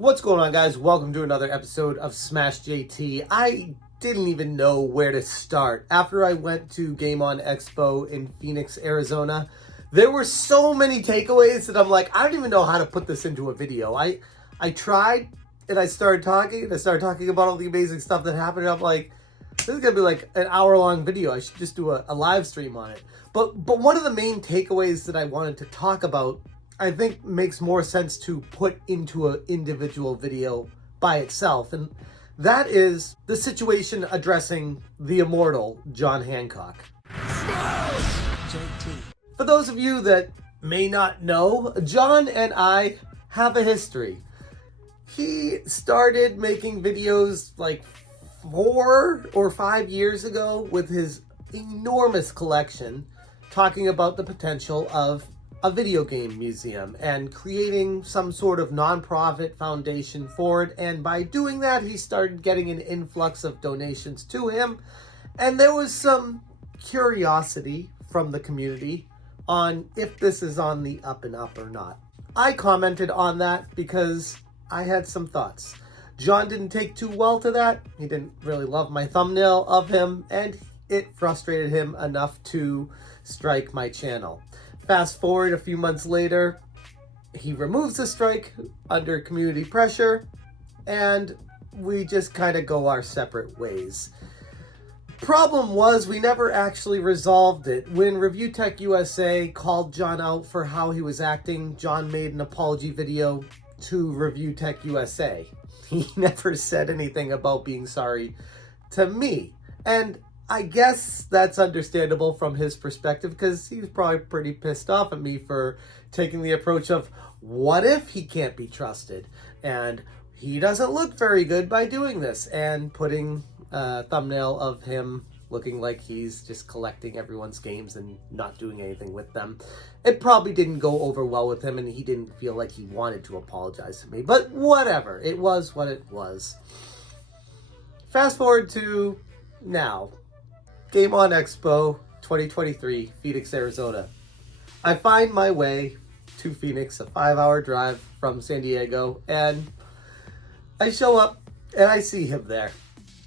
What's going on, guys? Welcome to another episode of Smash JT. I didn't even know where to start. After I went to Game On Expo in Phoenix, Arizona, there were so many takeaways that I'm like, I don't even know how to put this into a video. I tried, and I started talking about all the amazing stuff that happened, and I'm like, this is gonna be like an hour-long video. I should just do a live stream on it. But one of the main takeaways that I wanted to talk about, I think makes more sense to put into an individual video by itself. And that is the situation addressing the Immortal John Hancock. For those of you that may not know, John and I have a history. He started making videos like 4 or 5 years ago with his enormous collection, talking about the potential of a video game museum and creating some sort of nonprofit foundation for it. And by doing that, he started getting an influx of donations to him. And there was some curiosity from the community on if this is on the up and up or not. I commented on that because I had some thoughts. John didn't take too well to that. He didn't really love my thumbnail of him, and it frustrated him enough to strike my channel. Fast forward a few months later, he removes the strike under community pressure, and we just kind of go our separate ways. Problem was, we never actually resolved it. When Review Tech USA called John out for how he was acting, John made an apology video to Review Tech USA. He never said anything about being sorry to me. And I guess that's understandable from his perspective, because he was probably pretty pissed off at me for taking the approach of, what if he can't be trusted? And he doesn't look very good by doing this, and putting a thumbnail of him looking like he's just collecting everyone's games and not doing anything with them. It probably didn't go over well with him, and he didn't feel like he wanted to apologize to me. But whatever, it was what it was. Fast forward to now. Game On Expo 2023, Phoenix, Arizona. I find my way to Phoenix, a 5-hour drive from San Diego, and I show up and I see him there.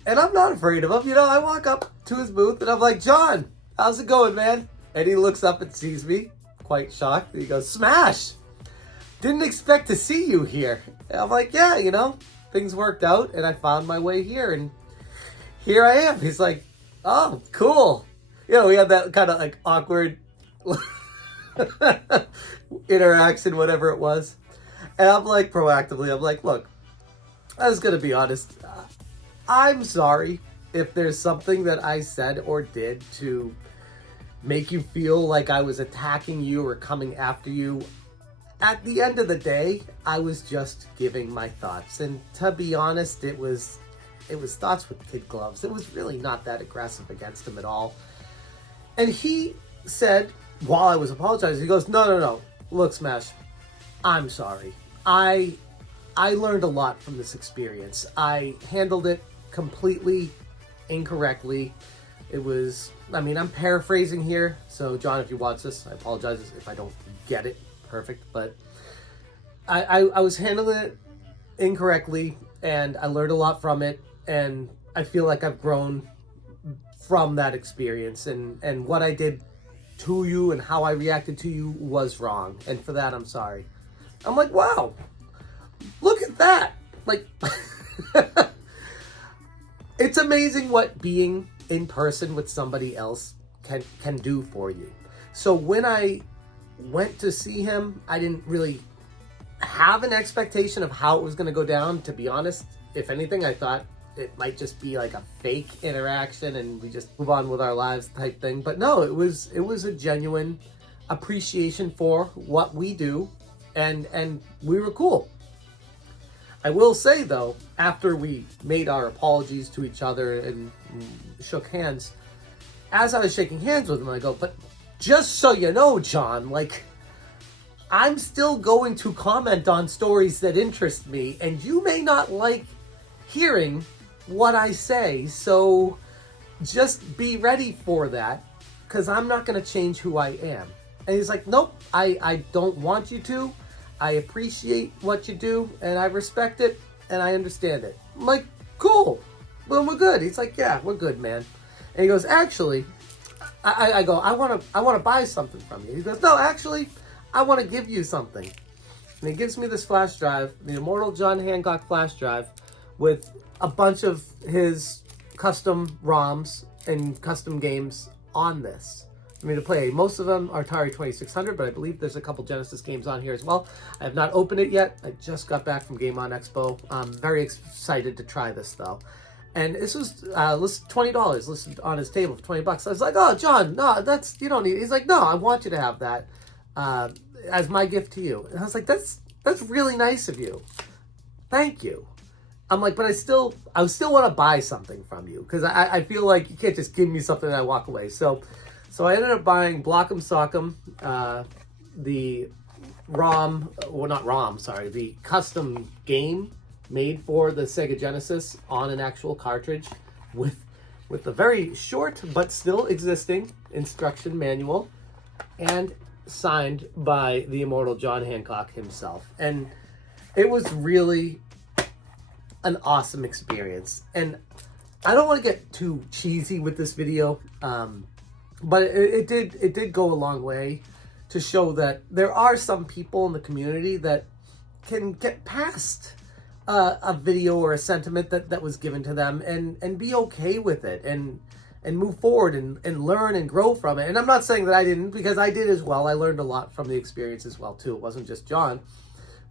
And I'm not afraid of him. You know, I walk up to his booth and I'm like, John, how's it going, man? And he looks up and sees me, quite shocked. And he goes, Smash! Didn't expect to see you here. And I'm like, yeah, you know, things worked out and I found my way here, and here I am. He's like, oh, cool. You know, we had that kind of like awkward interaction, whatever it was. And I'm like, proactively, I'm like, look, I was going to be honest. I'm sorry if there's something that I said or did to make you feel like I was attacking you or coming after you. At the end of the day, I was just giving my thoughts. And to be honest, it was thoughts with kid gloves. It was really not that aggressive against him at all. And he said, while I was apologizing, he goes, no. Look, Smash, I'm sorry. I learned a lot from this experience. I handled it completely incorrectly. It was, I mean, I'm paraphrasing here. So John, if you watch this, I apologize if I don't get it perfect, but I was handling it incorrectly, and I learned a lot from it. And I feel like I've grown from that experience, and what I did to you and how I reacted to you was wrong. And for that, I'm sorry. I'm like, wow, look at that. Like, it's amazing what being in person with somebody else can do for you. So when I went to see him, I didn't really have an expectation of how it was going to go down, to be honest. If anything, I thought it might just be like a fake interaction and we just move on with our lives type thing. But no, it was a genuine appreciation for what we do, and we were cool. I will say though, after we made our apologies to each other and shook hands, as I was shaking hands with him, I go, but just so you know, John, like, I'm still going to comment on stories that interest me, and you may not like hearing what I say, so just be ready for that, because I'm not going to change who I am. And he's like, nope, I don't want you to. I appreciate what you do, and I respect it, and I understand it. I'm like, cool. Well, we're good. He's like, yeah, we're good, man. And he goes, actually, I go, I want to buy something from you. He goes, no, actually, I want to give you something. And he gives me this flash drive, the Immortal John Hancock flash drive, with a bunch of his custom ROMs and custom games on this for me to play. Most of them are Atari 2600, but I believe there's a couple Genesis games on here as well. I have not opened it yet. I just got back from Game On Expo. I'm very excited to try this though. And this was $20 listed on his table for $20. I was like, oh, John, no, that's, you don't need it. He's like, no, I want you to have that as my gift to you. And I was like, that's really nice of you. Thank you. I'm like, but I still want to buy something from you, because I feel like you can't just give me something and I walk away. So I ended up buying Block'em Sock'em, the ROM, well, not ROM, sorry, the custom game made for the Sega Genesis on an actual cartridge with a very short but still existing instruction manual, and signed by the Immortal John Hancock himself. And it was really an awesome experience. And I don't want to get too cheesy with this video, but it did go a long way to show that there are some people in the community that can get past a video or a sentiment that was given to them and be okay with it and move forward and learn and grow from it. And I'm not saying that I didn't, because I did as well. I learned a lot from the experience as well too. It wasn't just John,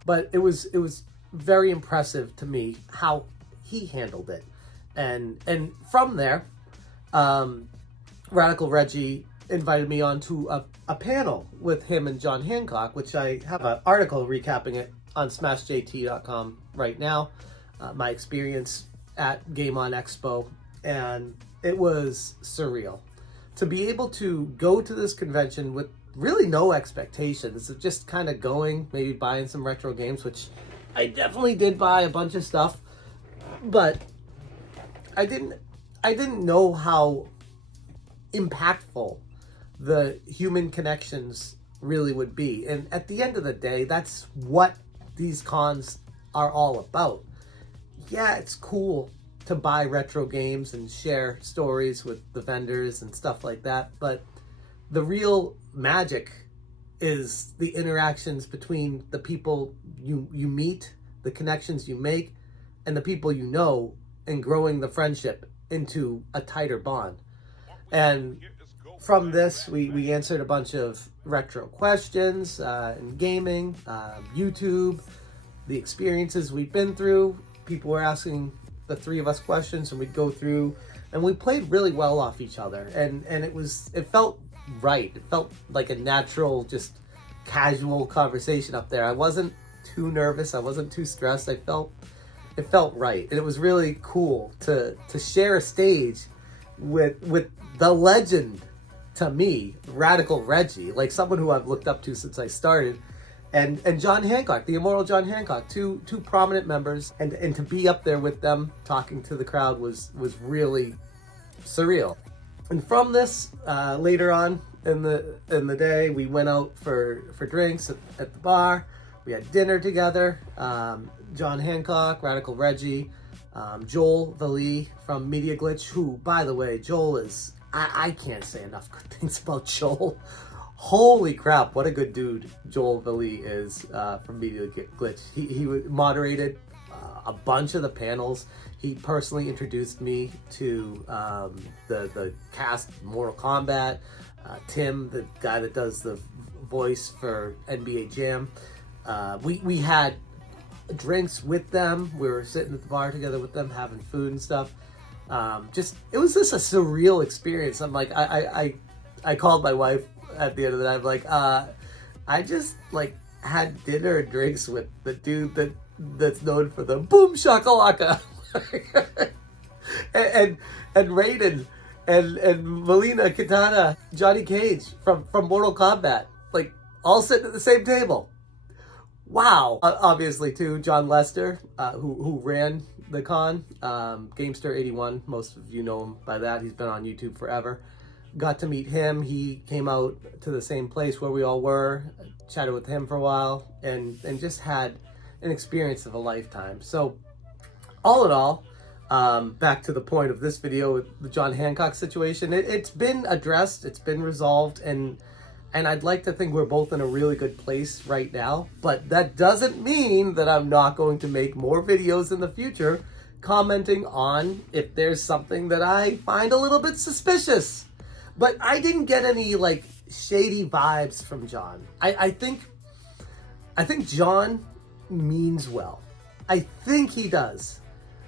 but it was very impressive to me how he handled it. And from there, Radical Reggie invited me onto a panel with him and John Hancock, which I have an article recapping it on smashjt.com right now. My experience at Game On Expo, and it was surreal to be able to go to this convention with really no expectations of just kind of going, maybe buying some retro games, which I definitely did buy a bunch of stuff, but I didn't know how impactful the human connections really would be. And at the end of the day, that's what these cons are all about. Yeah, it's cool to buy retro games and share stories with the vendors and stuff like that, but the real magic is the interactions between the people you meet, the connections you make, and the people you know, and growing the friendship into a tighter bond. And from this, we answered a bunch of retro questions in gaming, YouTube, the experiences we've been through. People were asking the three of us questions, and we'd go through, and we played really well off each other. And it felt right. It felt like a natural, just casual conversation up there. I wasn't too nervous. I wasn't too stressed. It felt right. And it was really cool to share a stage with the legend, to me, Radical Reggie, like someone who I've looked up to since I started, and John Hancock, the Immortal John Hancock, two prominent members, and to be up there with them talking to the crowd was really surreal. And from this, later on in the day, we went out for drinks at the bar. We had dinner together. John Hancock, Radical Reggie, Joel Valee from Media Glitch, who, by the way, Joel is, I can't say enough good things about Joel. Holy crap, what a good dude Joel Valee is from Media Glitch. He moderated a bunch of the panels. He personally introduced me to the cast Mortal Kombat, Tim, the guy that does the voice for NBA Jam. We had drinks with them. We were sitting at the bar together with them, having food and stuff. It was just a surreal experience. I'm like, I called my wife at the end of the night. I'm like, I just like had dinner and drinks with the dude that's known for the boom shakalaka, and Raiden and Melina Kitana, Johnny Cage from Mortal Kombat, like all sitting at the same table. Wow. Obviously too, John Lester, who ran the con, Gamester81, most of you know him by that. He's been on YouTube forever. Got to meet him. He came out to the same place where we all were, chatted with him for a while, and just had an experience of a lifetime. So all in all, back to the point of this video with the John Hancock situation, it's been addressed, it's been resolved, and I'd like to think we're both in a really good place right now, but that doesn't mean that I'm not going to make more videos in the future commenting on if there's something that I find a little bit suspicious. But I didn't get any like shady vibes from John. I think John means well. I think he does.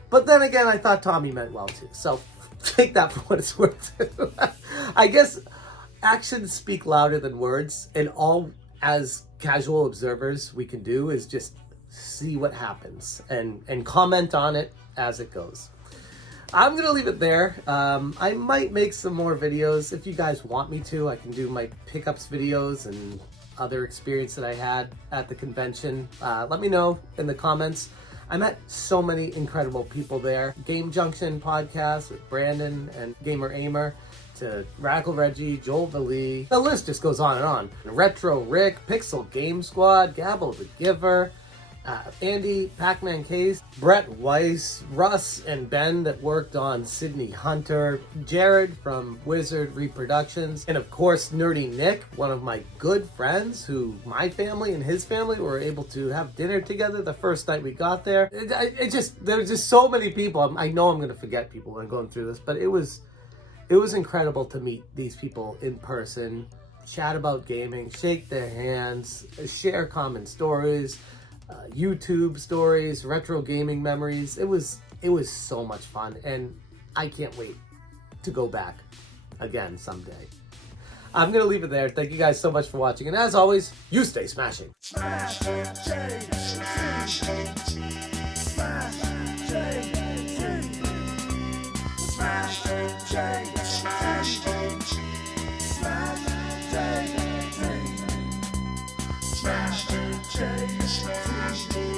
But then again, I thought Tommy meant well too. So take that for what it's worth. I guess actions speak louder than words, and all as casual observers we can do is just see what happens and comment on it as it goes. I'm gonna leave it there. I might make some more videos if you guys want me to. I can do my pickups videos and other experience that I had at the convention. Let me know in the comments. I met so many incredible people there. Game Junction podcast with Brandon and Gamer Aimer, to Radical Reggie, Joel Valee. The list just goes on and on. Retro Rick, Pixel Game Squad, Gabble the Giver, Andy, Pac-Man Case, Brett Weiss, Russ and Ben that worked on Sydney Hunter, Jared from Wizard Reproductions, and of course Nerdy Nick, one of my good friends who my family and his family were able to have dinner together the first night we got there. There were just so many people. I know I'm going to forget people when I'm going through this, but it was incredible to meet these people in person, chat about gaming, shake their hands, share common stories, YouTube stories, retro gaming memories. It was so much fun, and I can't wait to go back again someday. I'm gonna leave it there. Thank you guys so much for watching, and as always, you stay smashing. Smash, Smash,